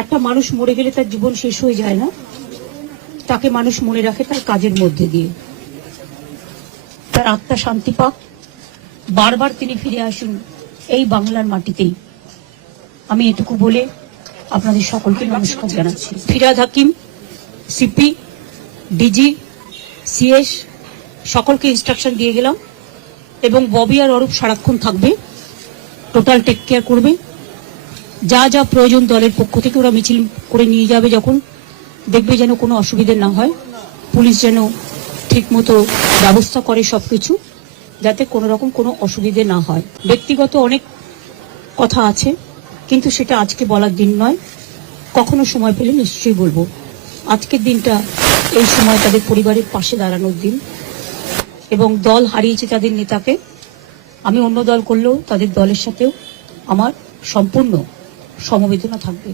একটা মানুষ মরে গেলে তার জীবন শেষ হয়ে যায় না, তাকে মানুষ মনে রাখে তার কাজের মধ্যে দিয়ে। তার আত্মা শান্তি পাক, বারবার তিনি ফিরে আসুন এই বাংলার মাটিতেই। আমি এটুকু বলে আপনাদের সকলকে নমস্কার জানাচ্ছি। Firhad Hakim, CP, DG, CS সকলকে ইনস্ট্রাকশন দিয়ে গেলাম, এবং ববি আর অরূপ সারাক্ষণ থাকবে, টোটাল টেক কেয়ার করবে। যা যা প্রয়োজন দলের পক্ষ থেকে ওরা মিছিল করে নিয়ে যাবে, যখন দেখবে যেন কোনো অসুবিধা না হয়, পুলিশ যেন ঠিক মতো ব্যবস্থা করে সবকিছু, যাতে কোনো রকম কোনো অসুবিধে না হয়। ব্যক্তিগত অনেক কথা আছে, কিন্তু সেটা আজকে বলার দিন নয়, কখনো সময় পেলে নিশ্চয়ই বলবো। আজকের দিনটা এই সময় তাদের পরিবারের পাশে দাঁড়ানোর দিন, এবং দল হারিয়েছে তাদের নেতাকে। আমি অন্য দল করলেও তাদের দলের সাথেও আমার সম্পূর্ণ সমবেদনা থাকবে।